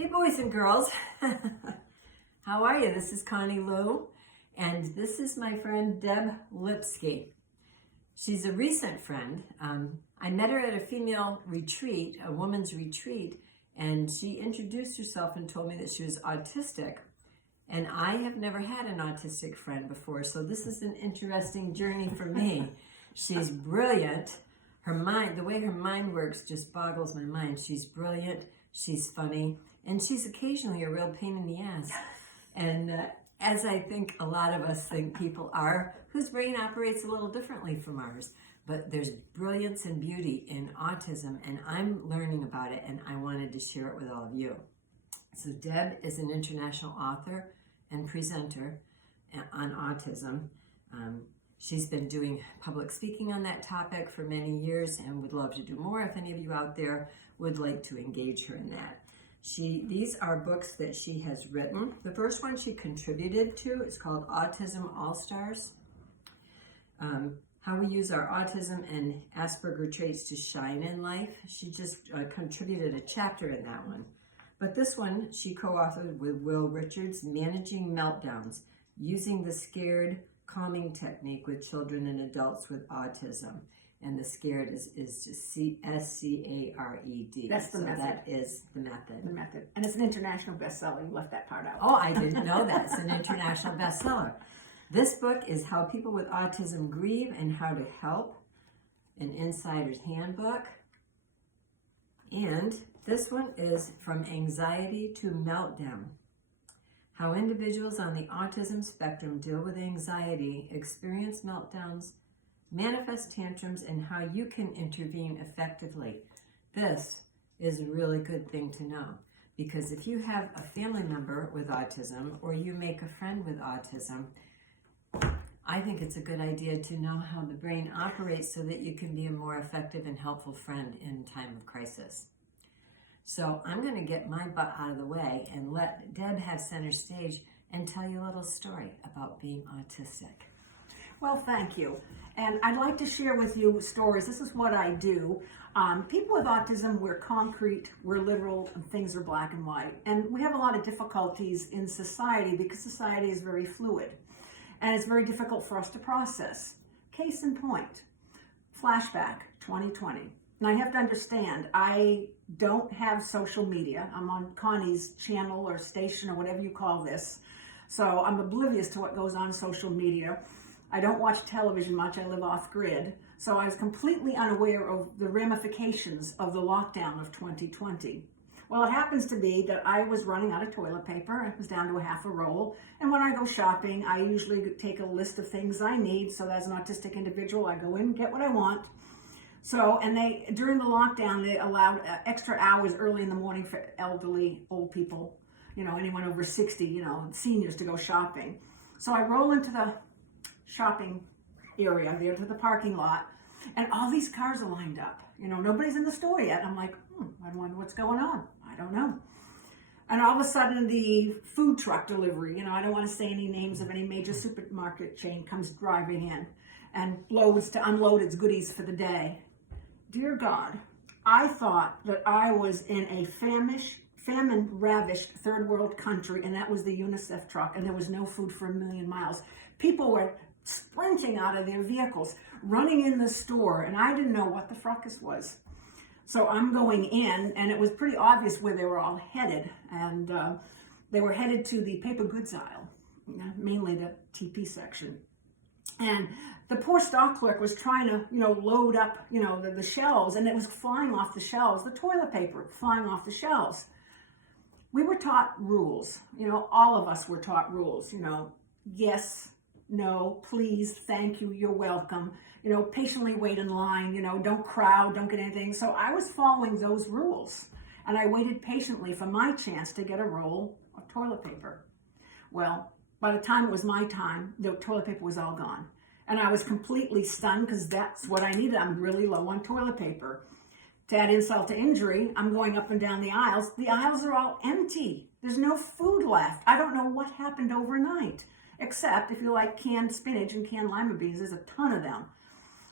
Hey boys and girls, how are you? This is Connie Lou, and this is my friend Deb Lipsky. She's a recent friend. I met her at a female retreat, a woman's retreat, and she introduced herself and told me that she was autistic. And I have never had an autistic friend before, so this is an interesting journey for me. She's brilliant. Her mind, the way her mind works just boggles my mind. She's brilliant, she's funny, and she's occasionally a real pain in the ass. And as I think a lot of us think people are, whose brain operates a little differently from ours. But there's brilliance and beauty in autism, and I'm learning about it, and I wanted to share it with all of you. So Deb is an international author and presenter on autism. She's been doing public speaking on that topic for many years and would love to do more if any of you out there would like to engage her in that. These are books that she has written. The first one she contributed to is called Autism All-Stars. How we use our autism and Asperger traits to shine in life. She just contributed a chapter in that one. But this one she co-authored with Will Richards, Managing Meltdowns, Using the Scared Calming Technique with Children and Adults with Autism. And the scared is just S-C-A-R-E-D. That's the method. That is the method. The method. And it's an international bestseller. You left that part out. Oh, I didn't know that. It's an international bestseller. This book is How People with Autism Grieve and How to Help, an Insider's Handbook. And this one is From Anxiety to Meltdown. How individuals on the autism spectrum deal with anxiety, experience meltdowns, manifest tantrums, and how you can intervene effectively. This is a really good thing to know, because if you have a family member with autism or you make a friend with autism, I think it's a good idea to know how the brain operates so that you can be a more effective and helpful friend in time of crisis. So I'm going to get my butt out of the way and let Deb have center stage and tell you a little story about being autistic. Well, thank you. And I'd like to share with you stories. This is what I do. People with autism, we're concrete, we're literal, and things are black and white. And we have a lot of difficulties in society because society is very fluid. And it's very difficult for us to process. Case in point, flashback 2020. And I have to understand, I don't have social media. I'm on Connie's channel or station or whatever you call this. So I'm oblivious to what goes on in social media. I don't watch television much. I live off grid. So I was completely unaware of the ramifications of the lockdown of 2020. Well, it happens to be that I was running out of toilet paper. I was down to a half a roll. And when I go shopping, I usually take a list of things I need. So as an autistic individual, I go in and get what I want. So, and during the lockdown, they allowed extra hours early in the morning for elderly, old people, anyone over 60, seniors to go shopping. So I roll into the shopping area there to the parking lot, and all these cars are lined up. Nobody's in the store yet. I'm like, I wonder what's going on. I don't know. And all of a sudden, the food truck delivery, I don't want to say any names of any major supermarket chain, comes driving in and loads to unload its goodies for the day. Dear God, I thought that I was in a famine-ravished third world country, and that was the UNICEF truck, and there was no food for a million miles. People were sprinting out of their vehicles, running in the store, and I didn't know what the fracas was. So I'm going in, and it was pretty obvious where they were all headed, and they were headed to the paper goods aisle, mainly the TP section. And the poor stock clerk was trying to, load up, the shelves, and it was flying off the shelves, the toilet paper flying off the shelves. We were taught rules, all of us were taught rules, yes, no, please, thank you, you're welcome, patiently wait in line, don't crowd, don't get anything. So I was following those rules, and I waited patiently for my chance to get a roll of toilet paper. Well, by the time it was my time, the toilet paper was all gone. And I was completely stunned because that's what I needed. I'm really low on toilet paper. To add insult to injury, I'm going up and down the aisles. The aisles are all empty. There's no food left. I don't know what happened overnight, except if you like canned spinach and canned lima beans, there's a ton of them.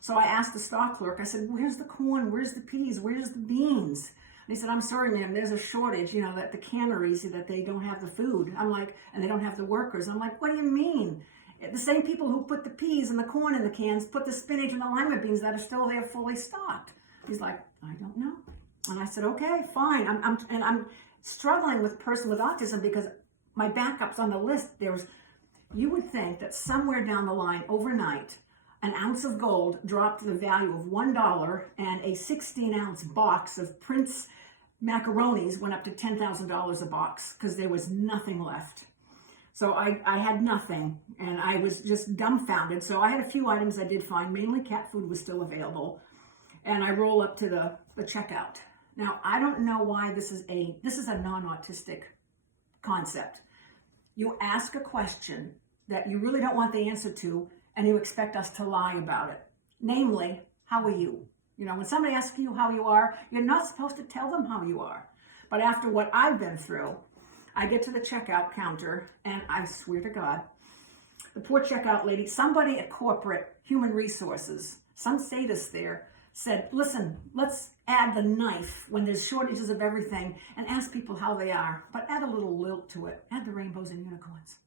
So I asked the stock clerk, I said, where's the corn? Where's the peas? Where's the beans? He said, I'm sorry, ma'am, there's a shortage, at the canneries, that they don't have the food. I'm like, and they don't have the workers. I'm like, what do you mean? The same people who put the peas and the corn in the cans put the spinach and the lima beans that are still there fully stocked. He's like, I don't know. And I said, okay, fine. I'm struggling with a person with autism because my backup's on the list. You would think that somewhere down the line, overnight, an ounce of gold dropped to the value of $1 and a 16-ounce box of Prince macaronis went up to $10,000 a box because there was nothing left. So I had nothing, and I was just dumbfounded. So I had a few items I did find. Mainly cat food was still available. And I roll up to the checkout. Now, I don't know why this is a non-autistic concept. You ask a question that you really don't want the answer to, and you expect us to lie about it. Namely, how are you? When somebody asks you how you are, you're not supposed to tell them how you are. But after what I've been through, I get to the checkout counter, and I swear to God, the poor checkout lady, somebody at corporate human resources, some sadist there, said, listen, let's add the knife when there's shortages of everything and ask people how they are, but add a little lilt to it. Add the rainbows and unicorns.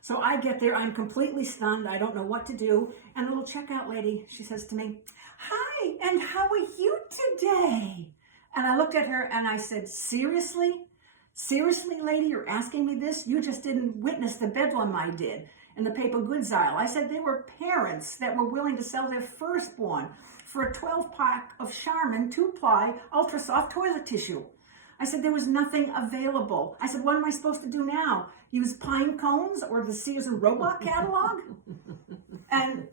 So I get there, I'm completely stunned. I don't know what to do. And the little checkout lady, she says to me, hi, and how are you today? And I looked at her and I said, seriously? Seriously, lady, you're asking me this? You just didn't witness the bedlam I did in the paper goods aisle. I said there were parents that were willing to sell their firstborn for a 12-pack of Charmin 2-ply ultra soft toilet tissue. I said there was nothing available. I said, what am I supposed to do now? Use pine cones or the Sears and Roebuck catalog? And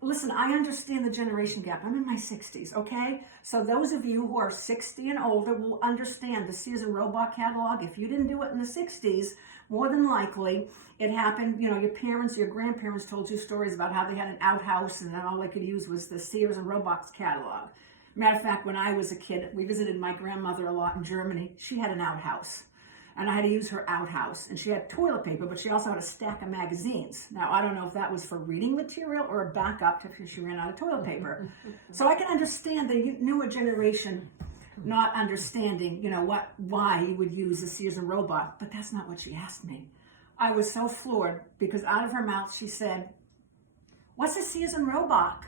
listen, I understand the generation gap. I'm in my 60s, okay? So those of you who are 60 and older will understand the Sears and Roebuck catalog. If you didn't do it in the 60s, more than likely it happened, your parents, your grandparents told you stories about how they had an outhouse and then all they could use was the Sears and Roebuck's catalog. Matter of fact, when I was a kid, we visited my grandmother a lot in Germany. She had an outhouse, and I had to use her outhouse. And she had toilet paper, but she also had a stack of magazines. Now, I don't know if that was for reading material or a backup because she ran out of toilet paper. So I can understand the newer generation not understanding, why you would use the Sears and Roebuck, but that's not what she asked me. I was so floored because out of her mouth she said, what's a Sears and Roebuck?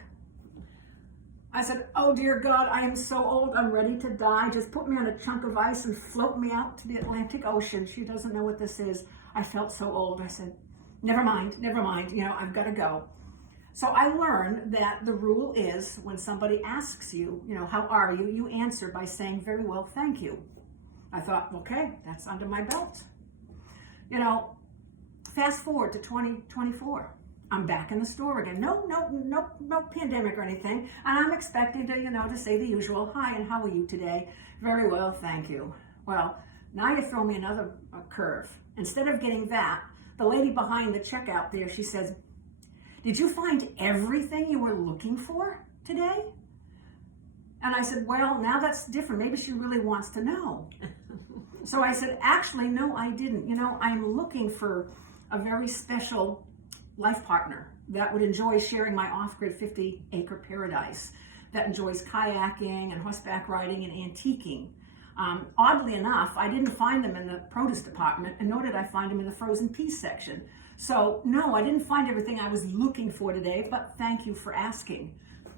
I said, oh dear God, I am so old, I'm ready to die. Just put me on a chunk of ice and float me out to the Atlantic Ocean. She doesn't know what this is. I felt so old. I said, never mind, I've got to go. So I learned that the rule is when somebody asks you, how are you? You answer by saying, very well, thank you. I thought, okay, that's under my belt. Fast forward to 2024. I'm back in the store again. No pandemic or anything. And I'm expecting to, to say the usual, hi, and how are you today? Very well, thank you. Well, now you throw me another curve. Instead of getting that, the lady behind the checkout there, she says, did you find everything you were looking for today? And I said, well, now that's different. Maybe she really wants to know. So I said, actually, no, I didn't. I'm looking for a very special life partner that would enjoy sharing my off-grid 50-acre paradise, that enjoys kayaking and horseback riding and antiquing. Oddly enough, I didn't find them in the produce department, and nor did I find them in the frozen peas section. So no, I didn't find everything I was looking for today, but thank you for asking.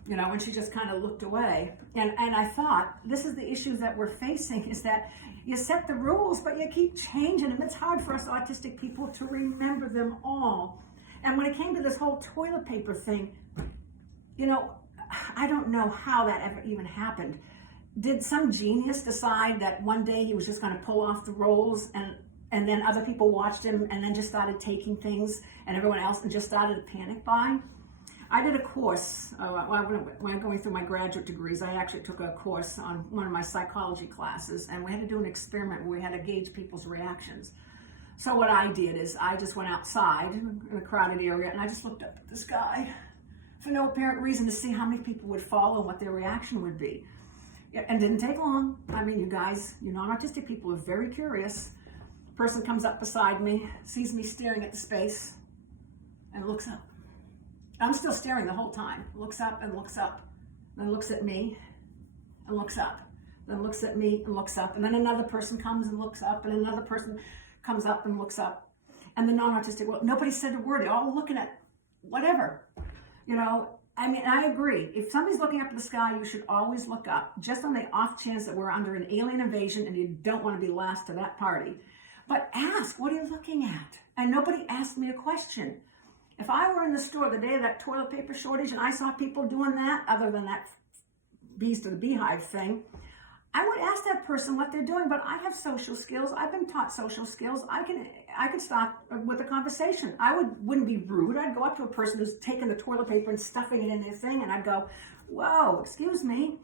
And she just kind of looked away. And I thought, this is the issue that we're facing, is that you set the rules, but you keep changing them. It's hard for us autistic people to remember them all. And when it came to this whole toilet paper thing, I don't know how that ever even happened. Did some genius decide that one day he was just going to pull off the rolls and then other people watched him and then just started taking things and everyone else and just started to panic buy? I did a course, when I'm going through my graduate degrees, I actually took a course on one of my psychology classes, and we had to do an experiment where we had to gauge people's reactions. So what I did is I just went outside in a crowded area and I just looked up at the sky for no apparent reason to see how many people would follow and what their reaction would be. And didn't take long. I mean, you guys, you non-autistic people are very curious. Person comes up beside me, sees me staring at the space, and looks up. I'm still staring the whole time. Looks up and looks up, then looks at me and looks up. then looks at me and looks up, and then another person comes and looks up, and another person comes up and looks up. And the non-autistic world, nobody said a word. They're all looking at whatever. I mean, I agree. If somebody's looking up at the sky, you should always look up, just on the off chance that we're under an alien invasion and you don't want to be last to that party. But ask, what are you looking at? And nobody asked me a question. If I were in the store the day of that toilet paper shortage and I saw people doing that, other than that beast of the beehive thing, I would ask that person what they're doing. But I have social skills. I've been taught social skills. I could start with a conversation. I wouldn't be rude. I'd go up to a person who's taking the toilet paper and stuffing it in their thing, and I'd go, "Whoa, excuse me.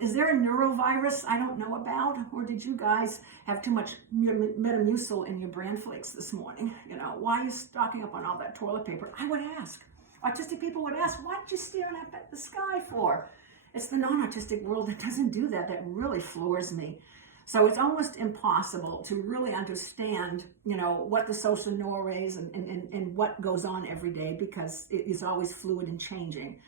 Is there a neurovirus I don't know about? Or did you guys have too much Metamucil in your bran flakes this morning? Why are you stocking up on all that toilet paper?" I would ask. Autistic people would ask, "What are you staring up at the sky for?" It's the non-autistic world that doesn't do that. That really floors me. So it's almost impossible to really understand, what the social mores and what goes on every day, because it is always fluid and changing.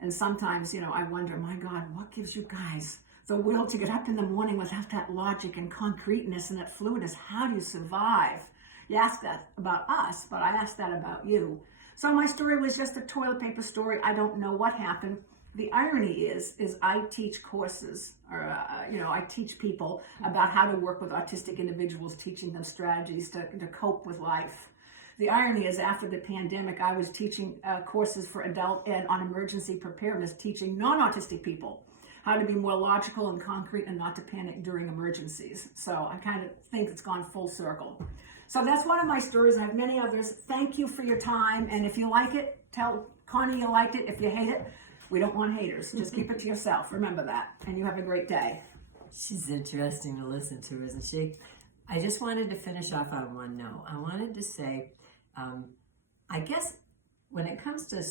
And sometimes, I wonder, my God, what gives you guys the will to get up in the morning without that logic and concreteness and that fluidness? How do you survive? You ask that about us, but I ask that about you. So my story was just a toilet paper story. I don't know what happened. The irony is I teach courses, or I teach people about how to work with autistic individuals, teaching them strategies to cope with life. The irony is, after the pandemic, I was teaching courses for adult ed on emergency preparedness, teaching non-autistic people how to be more logical and concrete and not to panic during emergencies. So I kind of think it's gone full circle. So that's one of my stories. I have many others. Thank you for your time. And if you like it, tell Connie you liked it. If you hate it, we don't want haters. Just keep it to yourself. Remember that. And you have a great day. She's interesting to listen to, isn't she? I just wanted to finish off on one note. I wanted to say, I guess when it comes to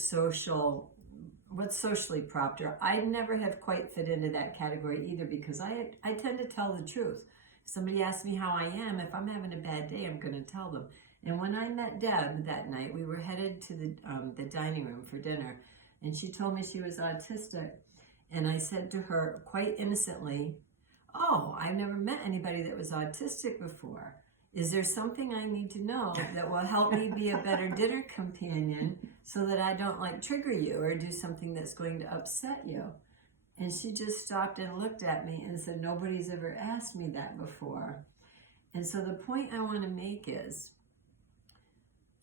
what's socially proper, I never have quite fit into that category either, because I tend to tell the truth. If somebody asks me how I am, if I'm having a bad day, I'm going to tell them. And when I met Deb that night, we were headed to the dining room for dinner, and she told me she was autistic. And I said to her quite innocently, "Oh, I've never met anybody that was autistic before. Is there something I need to know that will help me be a better dinner companion so that I don't trigger you or do something that's going to upset you?" And she just stopped and looked at me and said, "Nobody's ever asked me that before." And so the point I want to make is,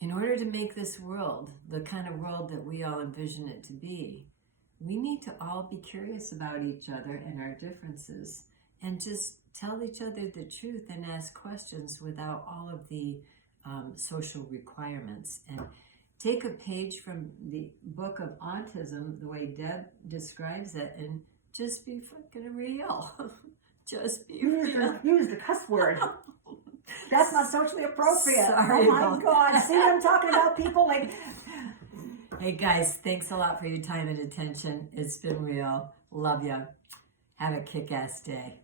in order to make this world the kind of world that we all envision it to be, we need to all be curious about each other and our differences, and just tell each other the truth and ask questions without all of the social requirements. And take a page from the book of Autism, the way Deb describes it, and just be fucking real. Just be real. Use the cuss word. That's not socially appropriate. Sorry oh my God. See what I'm talking about, people? Hey guys, thanks a lot for your time and attention. It's been real. Love ya. Have a kick-ass day.